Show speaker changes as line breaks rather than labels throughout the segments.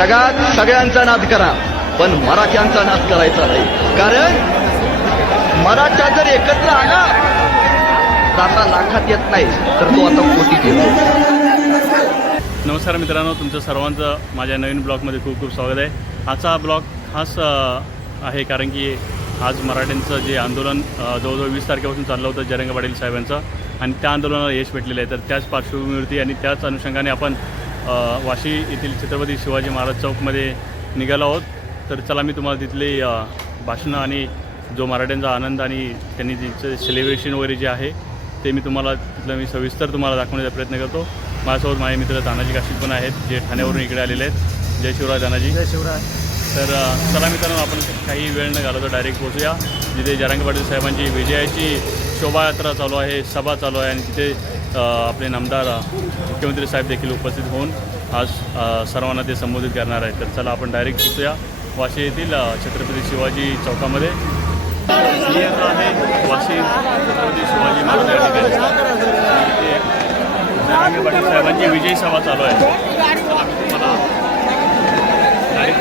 जगात सगळ्यांचा नाद करा पण मराठ्यांचा नाद करायचा नाही. कारण मराठा जर एकत्र आला तर आता लाखात येत नाही तर तो आता कोटीत येतो.
नमस्कार मित्रांनो तुमचं सर्वांचं माझ्या नवीन ब्लॉगमध्ये खूप खूप स्वागत आहे. आजचा ब्लॉग खास आहे कारण की आज मराठ्यांचं जे आंदोलन जवळजवळ वीस तारखेपासून चाललं होतं जरंग पाटील साहेबांचं आणि त्या आंदोलनाला यश भेटलेलं आहे. तर त्याच पार्श्वभूमीवरती आणि त्याच अनुषंगाने आपण वाशी येथील छत्रपती शिवाजी महाराज चौकमध्ये निघालो आहोत. तर चला मी तुम्हाला तिथले भाषणं आणि जो मराठ्यांचा आनंद आणि त्यांनी तिचं सेलिब्रेशन वगैरे जे आहे ते मी तुम्हाला तिथलं मी सविस्तर तुम्हाला दाखवण्याचा प्रयत्न करतो. माझ्यासोबत माझे मित्र तानाजी काशीद पण आहेत जे ठाण्यावरून इकडे आलेले आहेत. जय शिवराय तानाजी जय शिवराय. तर चला मित्रांनो आपण काही वेळ न घालवतो डायरेक्ट पोहोचूया. जिथे जरांगे पाटील साहेबांची विजयाची शोभायात्रा चालू आहे सभा चालू आहे आणि तिथे आपले नामदार मुख्यमंत्री साहेब देखील उपस्थित होऊन आज सर्वांना ते संबोधित करणार आहेत. तर चला आपण डायरेक्ट पोहोचूया वाशी येथील छत्रपती शिवाजी चौकामध्ये. आता आहे. वाशी छत्रपती शिवाजी महाराज या ठिकाणी. पाटील साहेबांची विजयी सभा चालू आहे. तुम्हाला डायरेक्ट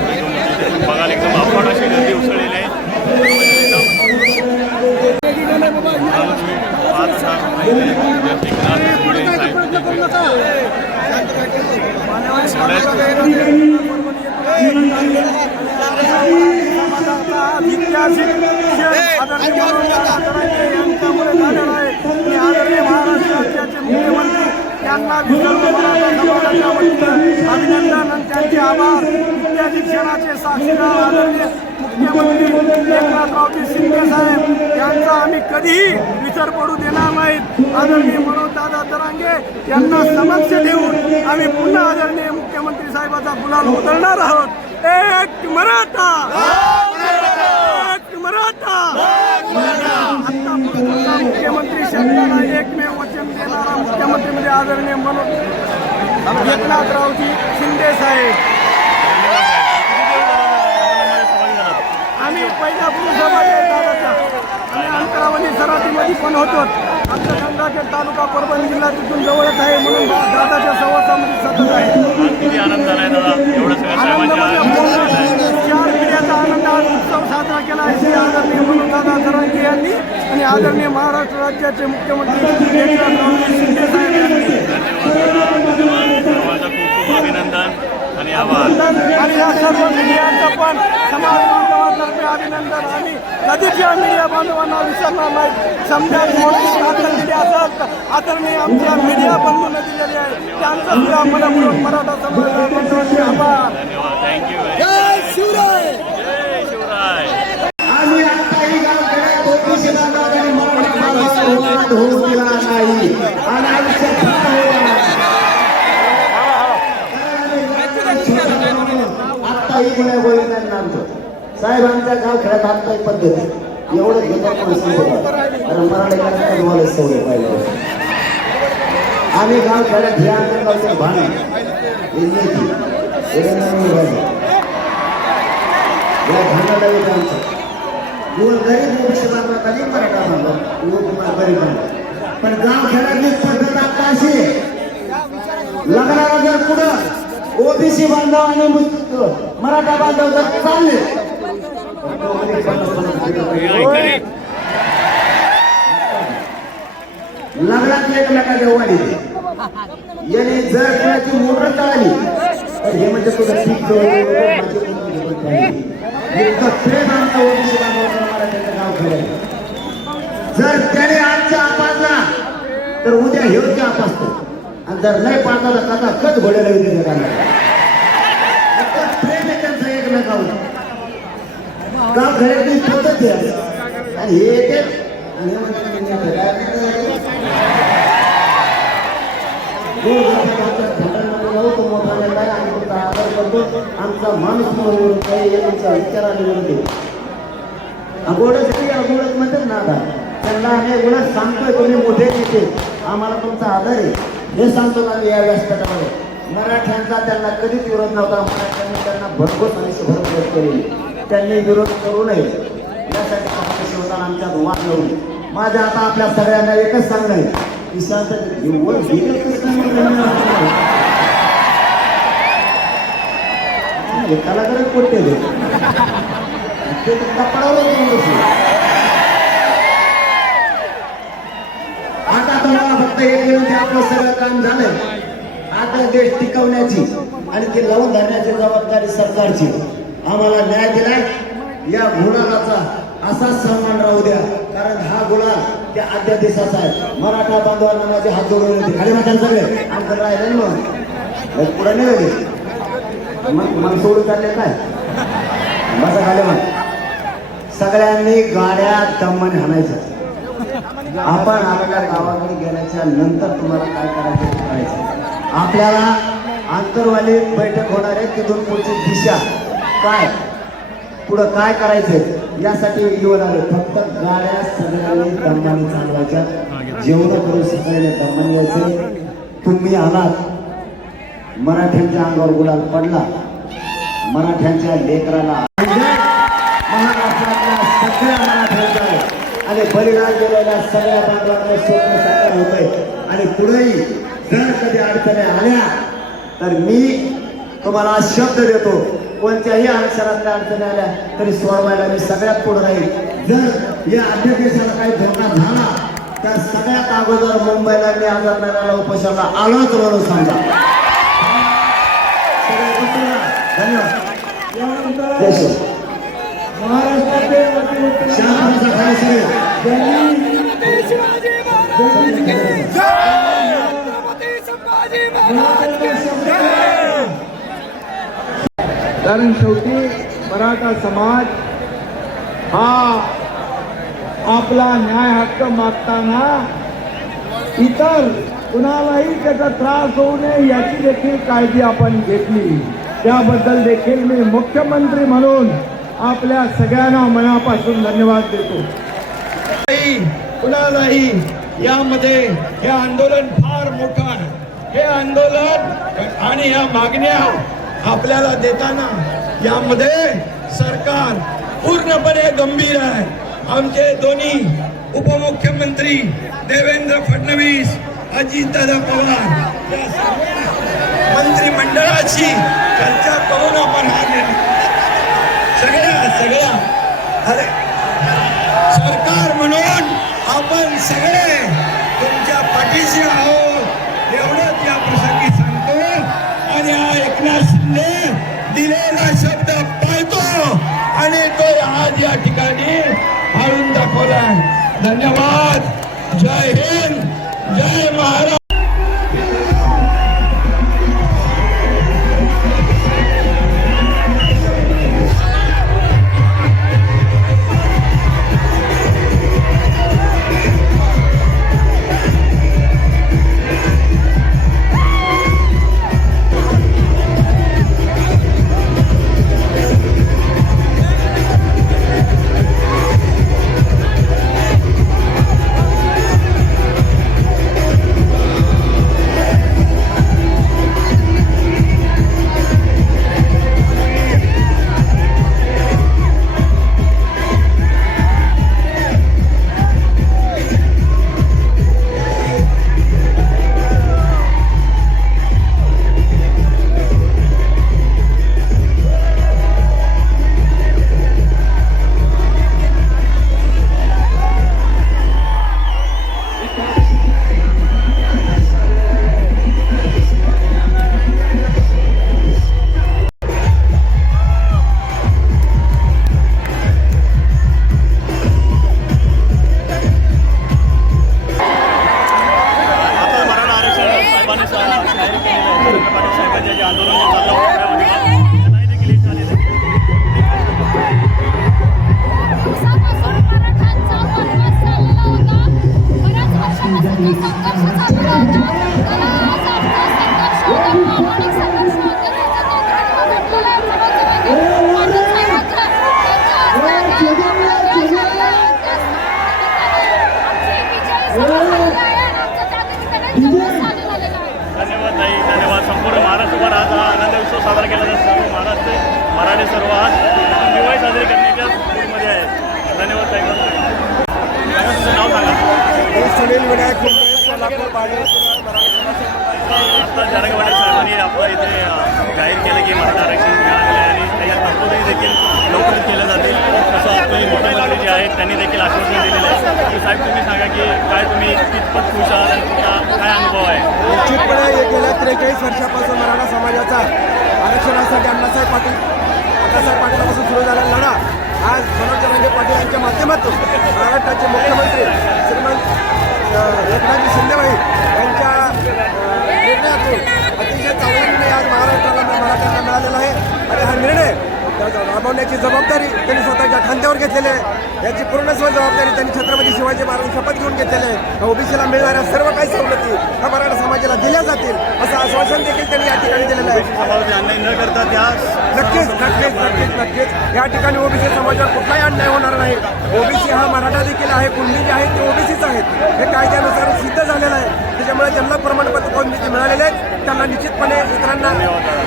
बघायला एकदम अफाट अशी गर्दी उसळलेली आहे.
यांच्यामुळे झालेला आहे आणि आदरणीय महाराष्ट्र राज्याचे मुख्यमंत्री यांना वतीनं अभिनंदन आणि त्यांचे आभार इत्यादी क्षणाचे साक्षीदार आदरणीय मुख्यमंत्री एकनाथरावजी शिंदे साहेब यांचा आम्ही कधीही विचार पडू देणार नाहीत आदरणीय मनोजदादा जरांगे यांना समक्ष देऊन आम्ही पुन्हा आदरणीय मुख्यमंत्री साहेबाचा गुलाल उतरणार आहोत. एक मराठा! एक मराठा! आता मुख्यमंत्री शब्दाला एकमेव वचन देणारा मुख्यमंत्री म्हणजे आदरणीय मनोज एकनाथरावजी शिंदे साहेब आम्ही पहिल्यापूर समाज दादाच्या आणि अंतरावली सराटीमध्ये पण होतो आमचा गंगाखेड तालुका परभणी जिल्हा तिथून जवळच आहे म्हणून बा- दादाच्या सहवासामध्ये सतत आहे
आज किती आनंद झाला आहे दादा? एवढं साहेबांच्या
म्हणजे चार पिढ्याचा आनंद आज उत्सव साजरा केला आहे. श्री आदरणीय म्हणून दादा जरांगे यांनी आणि आदरणीय महाराष्ट्र राज्याचे मुख्यमंत्री एकनाथरावजी शिंदे साहेब यांनी.
सर्वांचं खूप खूप अभिनंदन आणि आभार.
आणि या सर्व मीडियाचं पण समाज बांधवांतर्फे अभिनंदन आणि कधीच या मीडिया बांधवांना विसरणार नाही समजा मोठी आता मीडिया असेल आदरणीय आमच्या मीडिया बंधूंना दिलेली आहे. त्यांचं सुद्धा मनपूर्वक मराठा समाज आभार.
धन्यवाद. थँक्यू जय शिवराय जय शिवराय
आम्ही आत्ताही गावकडे कोणती आणि मराठा बांधवांचा वाद होऊ दिला नाही आणि आयुष्यात सुद्धा होणार नाही. आत्ताही गुन्हे गोळी नाही आणतो साहेबांच्या गाव खेळात आता एक पद्धत आहे एवढंच घेतात कारण मराठीला तुम्हाला सवय पाहिजे आम्ही गाव खेळात हे आमच्या गावचे भान या भांडायला येतं आमचं. दोन गरीब कधी मराठा बांधव गरीब बांधव पण गाव खेळातली पद्धत आता अशी लग्नाला जर पुढं ओबीसी बांधव आणि मराठा बांधव जर चालले लग्नात एकमेका वाढी याने जर कुणाची मोटर चालली तर हे म्हणजे तुझं पीक प्रेम आमचा ओबीसी गाव खेळायचं जर त्याने आजच्या आपासला तर उद्या हेच आपासतो आणि जर नाही पाळता तर कथा कच घोड्याला विधी करणार इतकं प्रेम आहे त्यांचं एकमेकावर गाव खेळायची पद्धत आहे आणि हे येते आणि हे म्हणतात की नाही, काय करतात? गोड गप्पा आमच्या भांडणामध्ये राहू, तो मोठा नेता आहे, आणि हे आदर आणि हो, आमचा माणूस म्हणून काही हे तुमच्या विचाराने विरोधी अगोडच गोडच म्हणतात ना आता त्यांना आम्ही एवढं सांगतोय तुम्ही मोठे नेते आम्हाला तुमचा आदर आहे. हे सांगतो ना आम्ही या व्यासपीठामध्ये मराठ्यांचा त्यांना कधीच विरोध नव्हता. मराठ्यांनी त्यांना भरपूर आयुष्य भरपूर केलेली. त्यांनी विरोध करू नये. यासाठी फक्त शिवताना आमच्या धुमात येऊन माझ्या आता आपल्या सगळ्यांना एकच सांगणं आहे. की शांत एवढं बिघडतच नाही म्हणून त्यांनी कोणते ते ते आता तुम्हाला फक्त एक विनंती आपलं सगळं काम झालंय. आता देश टिकवण्याची आणि ते लावून धरण्याची जबाबदारी सरकारची. आम्हाला न्याय दिलाय. या गुलालाचा असाच सन्मान राहू द्या. कारण हा गुलाल त्या आद्या देशाचा आहे. मराठा बांधवांना माझे हात जोडून होते खाली माझ्या सगळे. आमचं राहिले ना मग. पुढे नाही मग मग सोडून चालले काय? माझा खाली मग. सगळ्यांनी गाड्या दमन हाणायच्या आपण आपल्या गावाकडे गेल्याच्यानंतर तुम्हाला काय करायचं करायचं आपल्याला आंतरवाली बैठक होणार आहे. तिथून पुढची दिशा. काय? पुढं काय करायचंय यासाठी येऊन आले. फक्त गाड्या सगळ्यांनी दमाने चालवायच्या. जेवण करून सगळ्यांनी दमाने यायचे. तुम्ही आलात. मराठ्यांच्या अंगावर गुलाल पडला. मराठ्यांच्या लेकराला महाराष्ट्रातल्या सगळ्या मराठ्यांच्या आणि बलिदान गेलेल्या सगळ्या बांधवांना स्वप्न साकार होतंय. आणि पुढेही जर कधी अडचणी आल्या तर मी तुम्हाला शब्द देतो. कोणत्याही अक्षरातल्या अडचणी आल्या तरी सोडवायला मी सगळ्यात पुढे राहील. जर या अध्यक्षाला काही धोका झाला तर सगळ्यात अगोदर मुंबईला मी आजारणाऱ्याला उपोषणाला आलोच म्हणून सांगा.
महाराष्ट्राचे अतिउत्तम
शांतता खाली सगळे
कारण शेवटी मराठा समाज हा आपला न्याय हक्क मागताना इतर कुणालाही त्याचा त्रास होऊ नये याची देखील काळजी आपण घेतली. त्याबद्दल देखील मी मुख्यमंत्री म्हणून आपल्या सगळ्यांना मनापासून धन्यवाद देतो. कुणालाही यामध्ये हे आंदोलन फार मोठं आहे. हे आंदोलन आणि या मागण्या आपल्याला देताना यामध्ये सरकार पूर्णपणे गंभीर आहे. आमचे दोन्ही उपमुख्यमंत्री देवेंद्र फडणवीस अजितदादा पवार मंत्रिमंडळाची चर्चा करून आपण हा सगळ्या सगळ्या. अरे सरकार म्हणून आपण सगळे तुमच्या पाठीशी आहोत. ठिकाणी हाळून दाखवलाय. धन्यवाद. जय हिंद. जय महाराज
मराठी सर्व आज दिवाळी साजरी करण्याच्या मध्ये आहेत. धन्यवाद साहेब नाव सांगा.
सुनील विनायक
नागपूर पाटील साहेबांनी आपण इथे जाहीर केलं की मराठा आरक्षण मिळालेलं आहे आणि त्याच्या तरतुदी देखील लवकर केलं जातील. तसं आपले मोठे लागले जे आहेत त्यांनी देखील आश्वासन दिलेलं आहे. की साहेब तुम्ही सांगा की काय तुम्ही कितपत खुश आहात आणि तुमचा काय अनुभव आहे?
निश्चितपणे गेल्या त्रेचाळीस वर्षापासून मराठा समाजाचा आरक्षणासाठी अण्णासाहेब पाटील अण्णासाहेब पाटलापासून सुरू झालेला लढा. आज मनोज जरांगे पाटील यांच्या माध्यमातून महाराष्ट्राचे मुख्यमंत्री श्रीमंत एकनाथजी शिंदेबाई यांच्या निर्णयातून अतिशय चांगला निर्णय आज महाराष्ट्राला मराठ्यांना मिळालेला आहे. आणि हा निर्णय राबवण्याची जबाबदारी त्यांनी स्वतःच्या खांद्यावर घेतलेली आहे. याची पूर्णस्व जबाबदारी त्यांनी छत्रपती शिवाजी महाराज शपथ घेऊन घेतलेली आहे. ओबीसीला मिळणाऱ्या सर्व काही सवलती ह्या मराठा समाजाला दिल्या जातील असं आश्वासन देखील त्यांनी या ठिकाणी दिलेलं आहे.
न करता त्या
नक्कीच नक्कीच नक्कीच नक्कीच. या ठिकाणी ओबीसी समाजावर कुठलाही अन्याय होणार नाही. ओबीसी हा मराठा देखील आहे कुणबी जे आहेत ते ओबीसीच आहेत हे कायद्यानुसार सिद्ध झालेलं आहे. त्याच्यामुळे ज्यांना प्रमाणपत्र कोणबीचे मिळालेले आहेत त्यांना निश्चितपणे इतरांना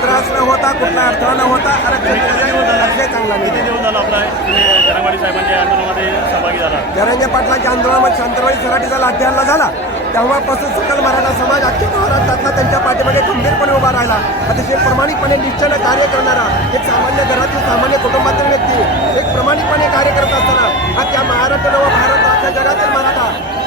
त्रास न होता कुठला अडथळा न होता आरक्षण दिलं जाईल. अतिशय चांगला
किती
निर्णय.
दिवस झाला आपला तुम्ही जरंगवाडी साहेबांच्या आंदोलनामध्ये सहभागी झाला
धनंजय पाटलाच्या आंदोलनामध्ये शांतराळी सराटीचा लाठी हल्ला झाला तेव्हापासून सकल मराठा समाज अख्ख्या महाराष्ट्रातला त्यांच्या पाठीमध्ये गंभीरपणे उभा राहिला अतिशय प्रामाणिकपणे निश्चयानं कार्य करणारा एक सामान्य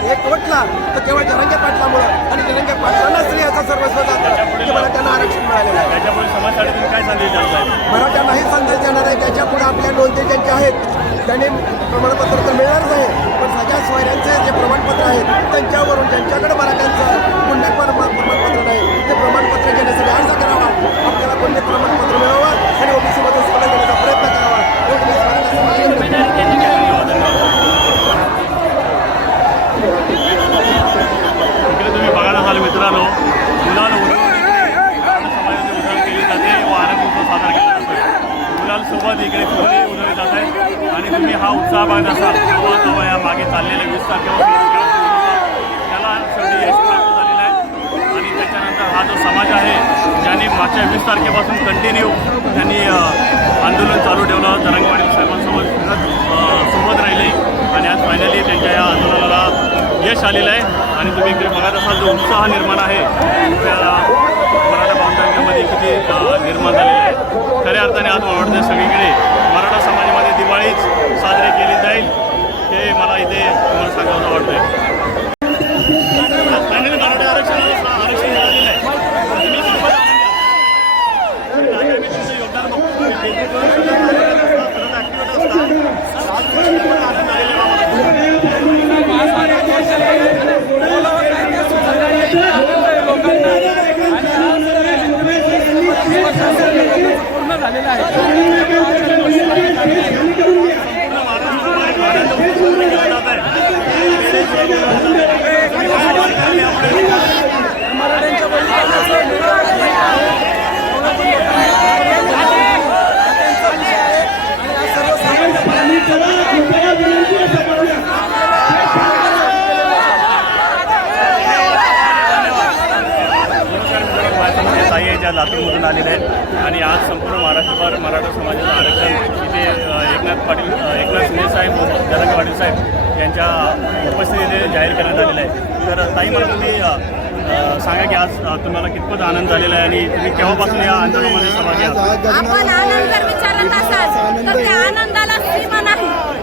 एक वटला तर केवळ जरंगे पाटलामुळं आणि जरंगे पाटलांना स्त्रियाचा सर्वस्व जातं. की मराठ्यांना आरक्षण मिळालेलं आहे.
त्याच्यामुळे समाजासाठी तुम्ही काय संदेश द्याल साहेब
मराठ्यांनाही संदेश देणार आहे त्याच्या पुढे आपल्या नोंदी ज्यांचे आहेत त्यांनी प्रमाणपत्र तर मिळणारच आहे पण सगळ्या सोयऱ्यांचे जे प्रमाणपत्र आहेत त्यांच्यावरून ज्यांच्याकडे मराठ्यांचं पुण्य प्रमाणपत्र नाही ते प्रमाणपत्र घेण्यासाठी अर्ज करावा. आपल्याला पुण्य प्रमाणपत्र मिळावं आणि ओबीसीमध्ये सवलत घेण्याचा प्रयत्न करावा एवढी मराठा समाजाने
इकडे तुम्ही बघायला असाल मित्रांनो गुलाल उधळून मराठा उधळण केली जाते व आनंद उत्सव साजरा केला जातो. इकडे फुले उधळली जात आहे आणि तुम्ही हा उत्साह बघत असाल तेव्हा तेव्हा या मागे चाललेले वीस तारखेपासून त्याला शेवटी यश प्राप्त झालेलं आहे. आणि त्याच्यानंतर हा जो समाज आहे ज्यांनी मागच्या वीस तारखेपासून कंटिन्यू त्यांनी आंदोलन चालू ठेवलं. तरंगवाडी साहेबांसोबत सोबत राहिले. आणि आज फायनली त्यांच्या या आंदोलनाला यश आलेलं आहे. आणि तुम्ही इकडे बघत असाल जो उत्साह निर्माण आहे त्या मराठा बांधवांमध्ये किती निर्माण झालेला आहे. खऱ्या अर्थाने आज मला वाटतं सगळीकडे. मराठा समाजामध्ये दिवाळीच साजरी केली जाईल हे मला इथे तुम्हाला सांगावं आहे फायनली मराठा आरक्षण आरक्षण मिळालेलं आहे तुम्ही कितपत आनंदी आहात? आगामी तुमचं योगदान बघतो. वेगवेगळ्या कार्यक्रमात असता, परत ऍक्टिव्हिटी असतात. आज कितपत आनंद झालेला आहे आम्हाला. आनंद उत्सव केला जात आहे. नमस्कार मित्रांनो माझ्यासमोर ताई आहे ज्या लातूरमधून आलेल्या आहेत आणि आज संपूर्ण महाराष्ट्रभर मराठा समाजाचं आरक्षण इथे अ, एकनाथ पाटील एकनाथ शिंदे साहेब जरंग पाटील साहेब यांच्या उपस्थितीने जाहीर करण्यात आलेलं आहे. तर ताई मला तुम्ही सांगा की आज तुम्हाला कितपत आनंद झालेला आहे आणि तुम्ही केव्हापासून या आंदोलनामध्ये सहभागी आहात?
आपण आनंद विचारत असाल तर त्या आनंदाला सीमा नाही.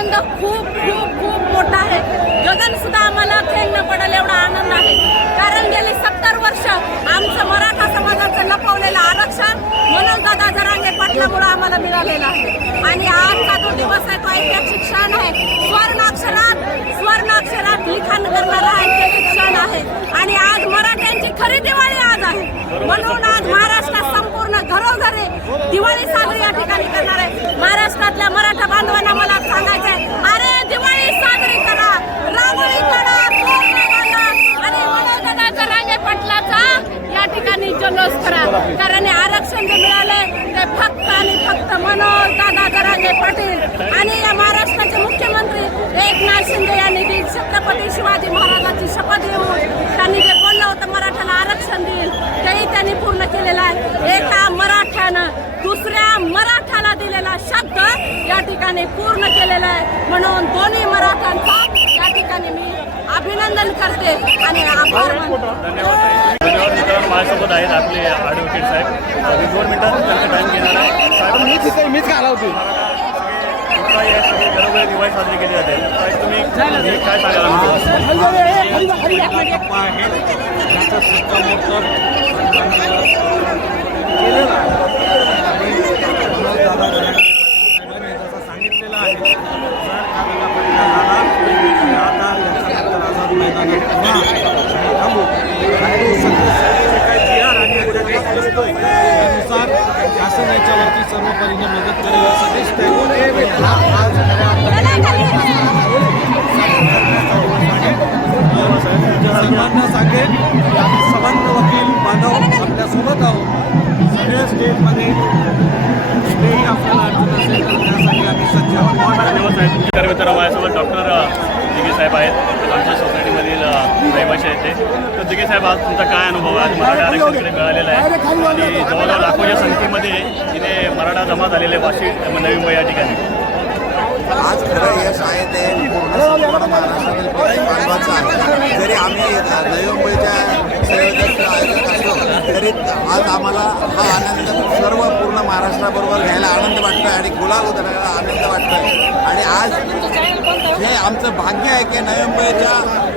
आनंद खूप खूप खूप मोठा आहे. गगन सुद्धा आम्हाला खेळणं पडेल एवढा आनंद आहे. कारण गेली सत्तर वर्ष आमचं मराठा समाजाचं लपवलेलं आरक्षण म्हणून दादा जरांगे पाटलामुळे आम्हाला मिळालेलं आहे. आणि आजचा जो दिवस आहे तो ऐतिहासिक क्षण आहे. स्वर्णाक्षरात स्वर्णाक्षरात लिखाण करणारा ऐतिहासिक क्षण आहे. आणि आज मराठ्यांची खरी दिवाळी आज आहे. म्हणून आज महाराष्ट्रात संपूर्ण घरोघरी दिवाळी साजरी या ठिकाणी करणार आहे. महाराष्ट्रातल्या मराठा बांधवांना मला करा. कारण हे आरक्षण जे मिळाले ते फक्त आणि फक्त मनोज दादा जरांगे पाटील आणि या महाराष्ट्राचे मुख्यमंत्री एकनाथ शिंदे यांनी जी छत्रपती शिवाजी महाराजांची शपथ घेऊन त्यांनी जे बोललं होतं मराठ्याला आरक्षण देईल तेही त्यांनी पूर्ण केलेलं आहे. एका मराठ्यानं दुसऱ्या मराठ्याला दिलेला शब्द या ठिकाणी पूर्ण केलेला आहे. म्हणून दोन्ही मराठ्यांचा या ठिकाणी मी अभिनंदन करते आणि आभार
धन्यवाद. माझ्यासोबत आहेत आपले ॲडव्होकेट साहेब. दोन मिनिटात त्यांचा टाईम घेणार आहे. साहेब मीच मीच घाला होती घरोघरी दिवाळी साजरी केली जाते. काय तुम्ही हे काय सांगाल?
आहे त्याचं शिक्कामोर्तब केलेलं आहे आणि मनोजदादा जरांगे साहेबांनी जसं सांगितलेलं आहे जर हा वेळापट्टा झाला तर आता त्याच्यानंतर आझाद मैदानात पुन्हा आम्ही थांबू आणि सध्या जे काही जी आर आणि उद्या दिसतोय त्यानुसार शासन याच्यावरती सर्व मदत करेल असं दिसतंय सर्वांना सांगेन आम्ही संबंध वकील बांधव आपल्यासोबत आहोत. सगळ्या स्टेटमध्ये तर
दिघे साहेब आज तुमचा काय अनुभव आहे? आज मराठा आरक्षणाकडे मिळालेला आहे. आणि जवळजवळ लाखोच्या संख्येमध्ये तिथे मराठा जमा झालेले वाशी नवी मुंबई या ठिकाणी.
आज खरं यश आहे ते पूर्ण महाराष्ट्रातील प्रत्येक बांधवाचं आहे. जरी आम्ही नवी मुंबईच्या संयोजक आयोजक असलो तरी आज आम्हाला हा आनंद सर्व पूर्ण महाराष्ट्राबरोबर घ्यायला आनंद वाटतोय आणि गुलाल उतरायला आनंद वाटतोय. आणि आज हे आमचं भाग्य आहे की नवी मुंबईच्या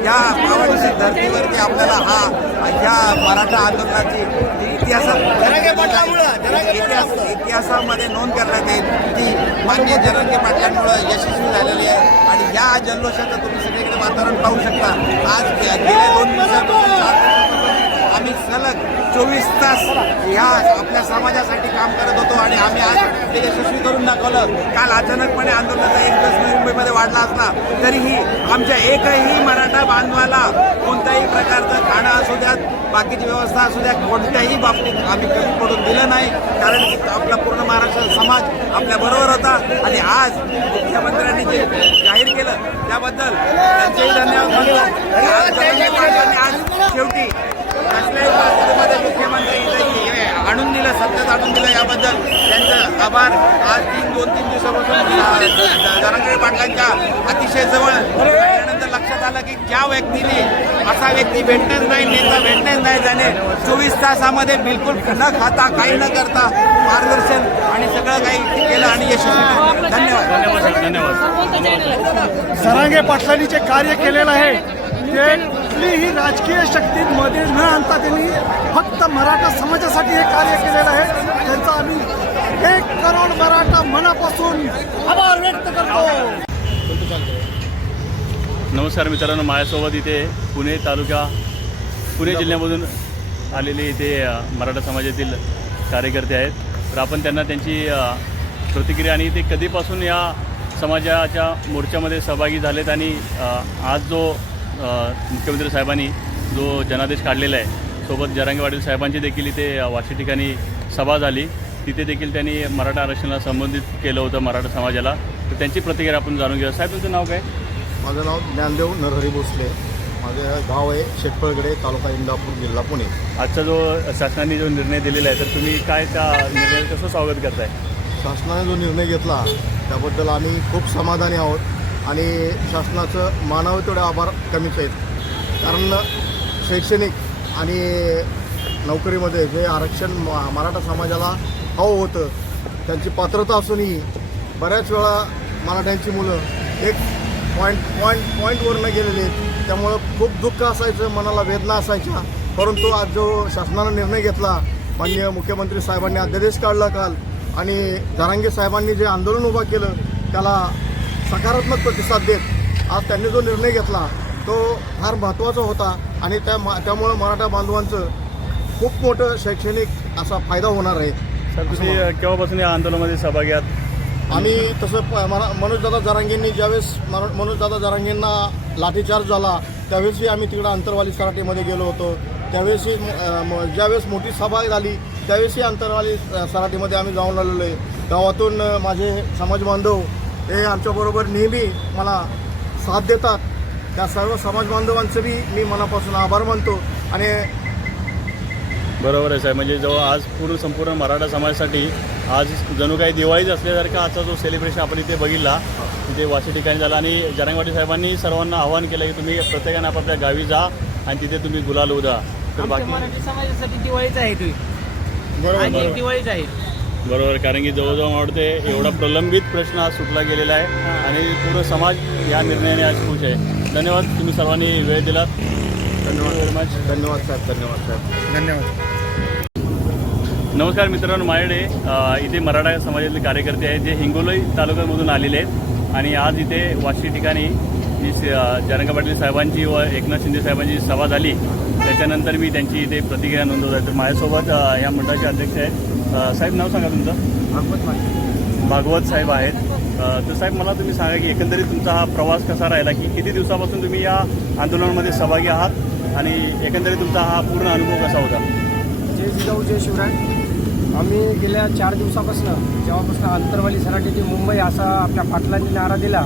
या पावनशी धर्तीवरती आपल्याला हा ह्या मराठा आंदोलनाची इतिहासात इतिहास इतिहासामध्ये नोंद करण्यात येईल. ती मान्य जरांगे पाटलांमुळं यशस्वी झालेली आहे. आणि ह्या जल्लोषाचं तुम्ही सगळीकडे वातावरण पाहू शकता. आज गेल्या दोन दिवसापासून आम्ही सलग चोवीस तास ह्या आपल्या समाजासाठी काम करत होतो आणि आम्ही आज ते यशस्वी करून दाखवलं. काल अचानकपणे आंदोलनाचा एक दिवस नवी मुंबईमध्ये वाढला असला तरीही आमच्या एकही मराठा बांधवाला कोणत्याही प्रकारचं खाणं असू द्यात बाकीची व्यवस्था असू द्या कोणत्याही बाबतीत आम्ही कमी पडून दिलं नाही. कारण की आपला पूर्ण महाराष्ट्र समाज आपल्या बरोबर होता आणि आज मुख्यमंत्र्यांनी जे जाहीर केलं त्याबद्दल त्यांचेही धन्यवाद मानतो. आज शेवटी कसल्याही मुख्यमंत्री हे आणून दिलं सत्तेत आणून दिलं. याबद्दल त्यांचं आभार. आज तीन दोन तीन दिवसापासून जरांगे पाटलांच्या अतिशय जवळ लक्षात आलं की ज्या व्यक्तीने असा व्यक्ती भेटणेच नाही नेता भेटणेच नाही त्याने चोवीस तासामध्ये बिलकुल न खाता काही न करता मार्गदर्शन आणि सगळं काही केलं आणि यशस्वी धन्यवाद.
धन्यवाद.
सरांगे पाटलांनी जे कार्य केलेलं आहे ते कुठलीही राजकीय शक्तींमध्ये न आणता त्यांनी फक्त मराठा समाजासाठी हे कार्य केलेलं आहे. त्यांचा आम्ही एक करोड मराठा मनापासून आभार व्यक्त करतो.
नमस्कार मित्रांनो माझ्यासोबत इथे पुणे तालुका पुणे जिल्ह्यामधून आलेले इथे मराठा समाजातील कार्यकर्ते आहेत. तर आपण त्यांना त्यांची प्रतिक्रिया आणि ते कधीपासून या समाजाच्या मोर्चामध्ये सहभागी झालेत आणि आज जो मुख्यमंत्री साहेबांनी जो जनादेश काढलेला आहे सोबत जरांगे पाटील साहेबांची देखील इथे वाशी ठिकाणी सभा झाली. तिथे देखील त्यांनी मराठा आरक्षणाला संबंधित केलं होतं मराठा समाजाला. तर त्यांची प्रतिक्रिया आपण जाणून घेऊया. साहेब तुमचं नाव काय?
माझं नाव ज्ञानदेव नरहरी भोसले. माझं गाव आहे शेटपळगडे तालुका इंदापूर जिल्हा पुणे.
आजचा जो शासनाने जो निर्णय दिलेला आहे तर तुम्ही काय त्या निर्णयाचं कसं स्वागत करताय?
शासनाने जो निर्णय घेतला त्याबद्दल आम्ही खूप समाधानी आहोत. आणि शासनाचं मानावे तेवढे आभार कमीच आहेत. कारण शैक्षणिक आणि नोकरीमध्ये जे आरक्षण म- मराठा समाजाला हवं होतं त्यांची पात्रता असूनही बऱ्याच वेळा मराठ्यांची मुलं एक पॉईंट पॉईंट पॉईंटवरनं गेलेली आहेत. त्यामुळं खूप दुःख असायचं मनाला वेदना असायच्या. परंतु आज जो शासनानं निर्णय घेतला माननीय मुख्यमंत्री साहेबांनी अध्यादेश काढला काल आणि जरांगे साहेबांनी जे आंदोलन उभं केलं त्याला सकारात्मक प्रतिसाद देत आज त्यांनी जो निर्णय घेतला तो फार महत्त्वाचा होता आणि त्या मा त्यामुळं मराठा बांधवांचं खूप मोठं शैक्षणिक असा फायदा होणार आहे.
सर तुम्ही केव्हापासून या आंदोलनामध्ये सहभागी आहात?
आम्ही तसं प- मरा मनोजदादा जरांगेंनी ज्यावेळेस मरा मनोजदादा जरांगेंना लाठीचार्ज झाला त्यावेळेसही आम्ही तिकडं अंतरवाली सराटीमध्ये गेलो होतो. त्यावेळेसही ज्यावेळेस मोठी सभा झाली त्यावेळेसही अंतरवाली सराटीमध्ये आम्ही जाऊन आलेलो आहे. गावातून माझे समाज बांधव हे आमच्याबरोबर नेहमी मला साथ देतात. त्या सर्व समाज बांधवांचं बी मी मनापासून आभार मानतो आणि
बरोबर आहे साहेब. म्हणजे जो आज पूर्ण संपूर्ण मराठा समाजासाठी आज जणू काही दिवाळीच असल्यासारखा आजचा जो सेलिब्रेशन आपण इथे बघितला तिथे वाशी ठिकाणी झाला. आणि जरांगवाडी साहेबांनी सर्वांना आवाहन केलं की तुम्ही प्रत्येकाने आपापल्या गावी जा आणि तिथे तुम्ही गुलाल उदा तर
आमच्या
बाकी
मराठी समाजासाठी दिवाळीच आहे ती.
बरोबर
आणि एक दिवाळीच आहे.
बरोबर कारण की जवळजवळ वाटते एवढा प्रलंबित प्रश्न आज सुटला गेलेला आहे आणि पूर्ण समाज या निर्णयाने आज खुश आहे. धन्यवाद तुम्ही सर्वांनी वेळ दिलात. धन्यवाद व्हेरी मच
धन्यवाद साहेब धन्यवाद साहेब.
धन्यवाद.
नमस्कार मित्रांनो माझ्याकडे अ, इथे मराठा समाजातले कार्यकर्ते आहेत जे हिंगोली तालुक्यामधून आलेले आहेत. आणि आज इथे वाशी ठिकाणी जी जरंगा पाटील साहेबांची व एकनाथ शिंदे साहेबांची सभा झाली. त्याच्यानंतर मी त्यांची इथे प्रतिक्रिया नोंदवत आहे. तर माझ्यासोबत या मंडळाचे अध्यक्ष आहेत. साहेब नाव सांगा तुमचं. भागवत साहेब आहेत. अ, तर साहेब मला तुम्ही सांगा की एकंदरीत तुमचा हा प्रवास कसा राहिला? की किती दिवसापासून तुम्ही या आंदोलनामध्ये सहभागी आहात? आणि एकंदरीत तुमचा हा पूर्ण अनुभव कसा होता?
जय जिजाऊ जय शिवराय. आम्ही गेल्या चार दिवसापासून जेव्हापासून आंतरवाली सराटी ते मुंबई असा आपल्या पाटलांनी नारा दिला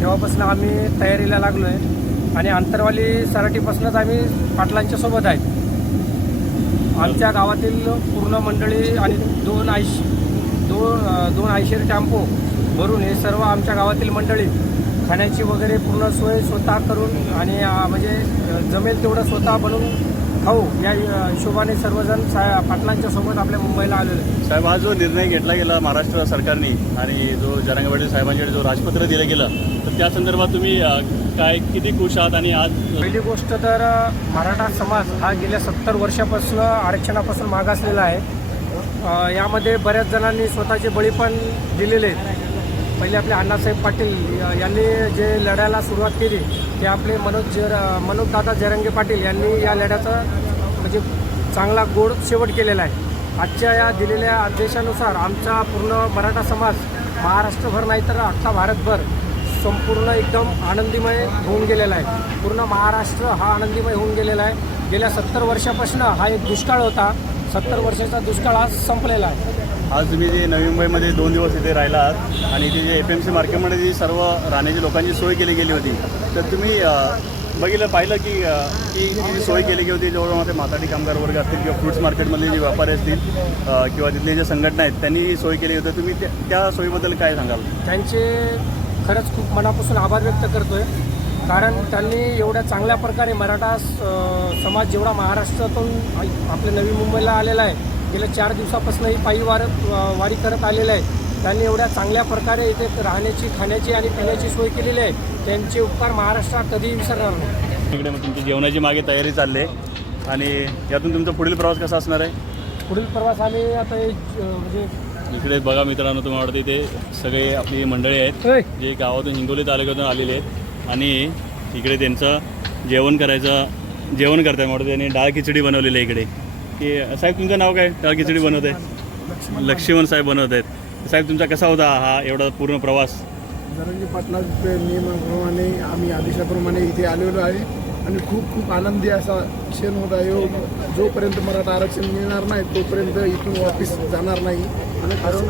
तेव्हापासून आम्ही तयारीला लागलो आहे आणि आंतरवाली सराटीपासूनच आम्ही पाटलांच्या सोबत आहेत. आमच्या गावातील पूर्ण मंडळी आणि दोन आयश दोन दोन आयशेर टॅम्पो भरून हे सर्व आमच्या गावातील मंडळी खाण्याची वगैरे पूर्ण सोय स्वतः करून आणि म्हणजे जमेल तेवढं स्वतः बनवून खाऊ या हिशोबाने सर्वजण सा पाटलांच्या सोबत आपल्या मुंबईला आलेले
साहेब हा जो निर्णय घेतला गेला महाराष्ट्र सरकारने आणि जो जरांगवाडी पाटील साहेबांकडे जो राजपत्र दिलं गेलं तर त्या संदर्भात तुम्ही काय किती खुश आहात आणि आज?
पहिली गोष्ट तर मराठा समाज हा गेल्या सत्तर वर्षापासून आरक्षणापासून मागासलेला आहे. यामध्ये बऱ्याच जणांनी स्वतःचे बळी पण दिलेले आहेत. पहिले आपले अण्णासाहेब पाटील यांनी जे लढ्याला सुरुवात केली ते आपले मनोज जर मनोजदादा जरंगे पाटील यांनी या लढ्याचा म्हणजे चांगला गोड शेवट केलेला आहे. आजच्या या दिलेल्या आदेशानुसार आमचा पूर्ण मराठा समाज महाराष्ट्रभर नाही तर अख्खा भारतभर संपूर्ण एकदम आनंदीमय होऊन गेलेला आहे. पूर्ण महाराष्ट्र हा आनंदीमय होऊन गेलेला आहे. गेल्या सत्तर वर्षापासून हा एक दुष्काळ होता. सत्तर वर्षाचा दुष्काळ आज संपलेला आहे.
आज तुम्ही जे नवी मुंबईमध्ये दोन दिवस इथे राहिला आहात आणि इथे जे एफ एम सी मार्केटमध्ये जी सर्व राहण्याची लोकांची सोय केली गेली होती तर तुम्ही बघितलं पाहिलं की ही जी सोय केली गेली होती ते माथाडी कामगार वर्ग असतील किंवा फ्रुट्स मार्केटमधले जे व्यापारी असतील किंवा तिथले जे संघटना आहेत त्यांनी सोय केली होती. तुम्ही त्या सोयीबद्दल काय सांगाल?
त्यांचे खरंच खूप मनापासून आभार व्यक्त करतोय. कारण त्यांनी एवढ्या चांगल्या प्रकारे मराठा स- समाज जेवढा महाराष्ट्रातून आपल्या नवी मुंबईला आलेला आहे गेल्या चार दिवसापासून ही पायी वार वारी करत आलेलं आहे त्यांनी एवढ्या चांगल्या प्रकारे इथे राहण्याची खाण्याची आणि पिण्याची सोय केलेली आहे त्यांचे उपकार महाराष्ट्रात कधीही विसरणार नाही.
इकडे मग तुमची जेवणाची मागे तयारी चालली आहे. आणि यातून तुमचा पुढील प्रवास कसा असणार आहे?
पुढील प्रवास आम्ही आता म्हणजे
इकडे बघा मित्रांनो तुम्हाला वाटतं इथे सगळे आपली मंडळी आहेत. जे गावातून हिंगोली तालुक्यातून आलेले आहेत. आणि इकडे त्यांचं जेवण करायचं जेवण करताय म्हणून त्यांनी डाळ खिचडी बनवलेली आहे इकडे. की साहेब तुमचं नाव काय? डाळ खिचडी बनवत आहे. लक्ष्मण. साहेब बनवत आहेत. साहेब तुमचा कसा होता हा एवढा पूर्ण प्रवास?
जरंगी पाटलाच्या नियमाप्रमाणे आम्ही आदेशाप्रमाणे इथे आलेलो आहे. आणि खूप खूप आनंदी असा क्षण होत आहे. हो, जोपर्यंत मराठा आरक्षण मिळणार नाही तोपर्यंत इथून वापस जाणार नाही. आणि कारण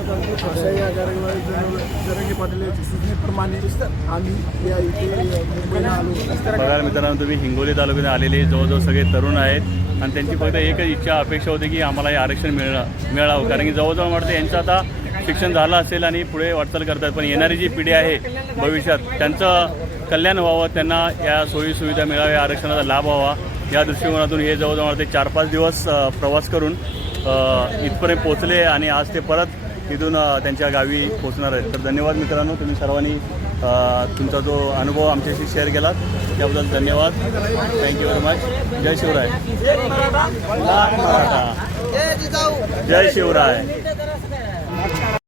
अशा या कार्यक्रमात पाटील यांच्या सूचनेप्रमाणे आम्ही या इथे मुंबईला आलो
बघा मित्रांनो तुम्ही हिंगोली तालुक्यात आलेले जवळजवळ सगळे तरुण आहेत. आणि त्यांची फक्त एकच इच्छा अपेक्षा होती की आम्हाला हे आरक्षण मिळणं मिळावं. कारण की जवळजवळ वाटतं यांचं आता शिक्षण झालं असेल आणि पुढे वाटचाल करतात. पण येणारी जी पिढी आहे भविष्यात त्यांचं कल्याण व्हावं त्यांना या सोयी सुविधा मिळाव्या आरक्षणाचा लाभ व्हावा. या दृष्टिकोनातून हे जवळजवळ ते चार पाच दिवस प्रवास करून इथपर्यंत पोचले आणि आज ते परत इथून त्यांच्या गावी पोचणार आहेत. तर धन्यवाद मित्रांनो तुम्ही सर्वांनी तुमचा जो अनुभव आमच्याशी शेअर केलात त्याबद्दल धन्यवाद. थँक्यू व्हेरी मच जय शिवराय. जय शिवराय.